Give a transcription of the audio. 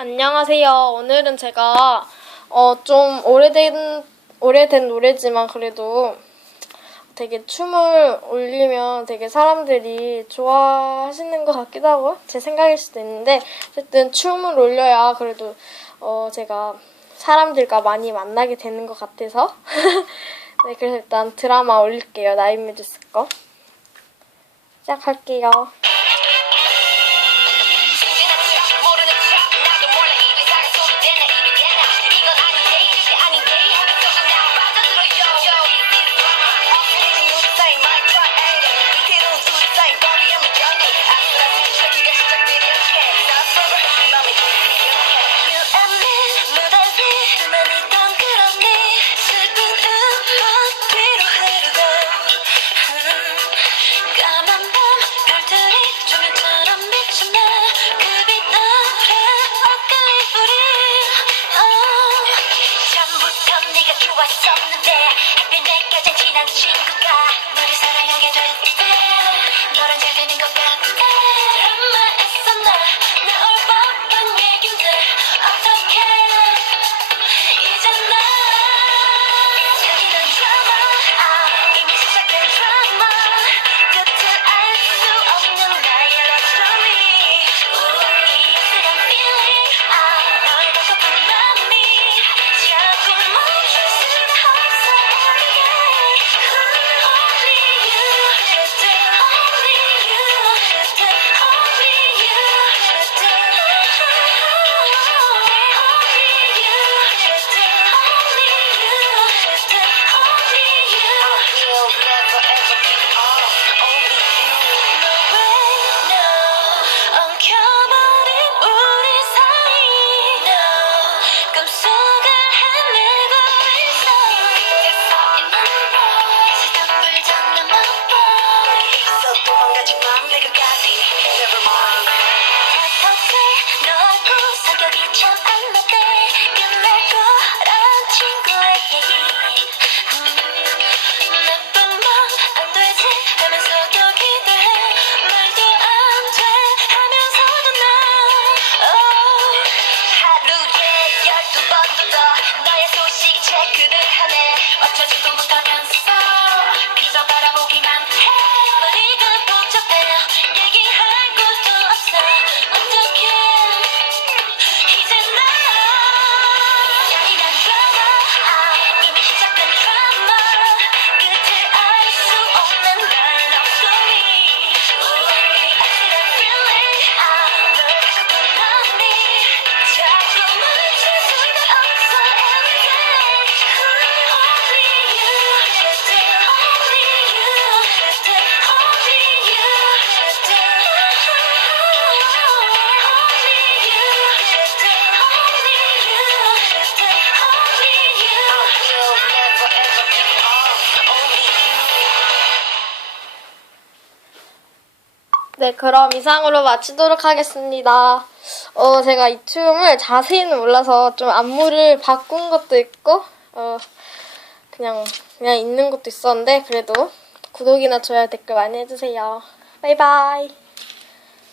안녕하세요. 오늘은 제가 어, 좀 오래된 오래된 노래지만 그래도 되게 춤을 올리면 되게 사람들이 좋아하시는 것 같기도 하고 제 생각일 수도 있는데 어쨌든 춤을 올려야 그래도 어, 제가 사람들과 많이 만나게 되는 것 같아서 네 그래서 일단 드라마 올릴게요 나인뮤지스 거 시작할게요. 이유할 수 없는데 햇빛 느껴진 친한 친구가 너를 사랑하게 됐 like you do. 네, 그럼 이상으로 마치도록 하겠습니다. 어, 제가 이 춤을 자세히는 몰라서 좀 안무를 바꾼 것도 있고, 어, 그냥, 그냥 있는 것도 있었는데, 그래도 구독이나 좋아요, 댓글 많이 해주세요. 바이바이.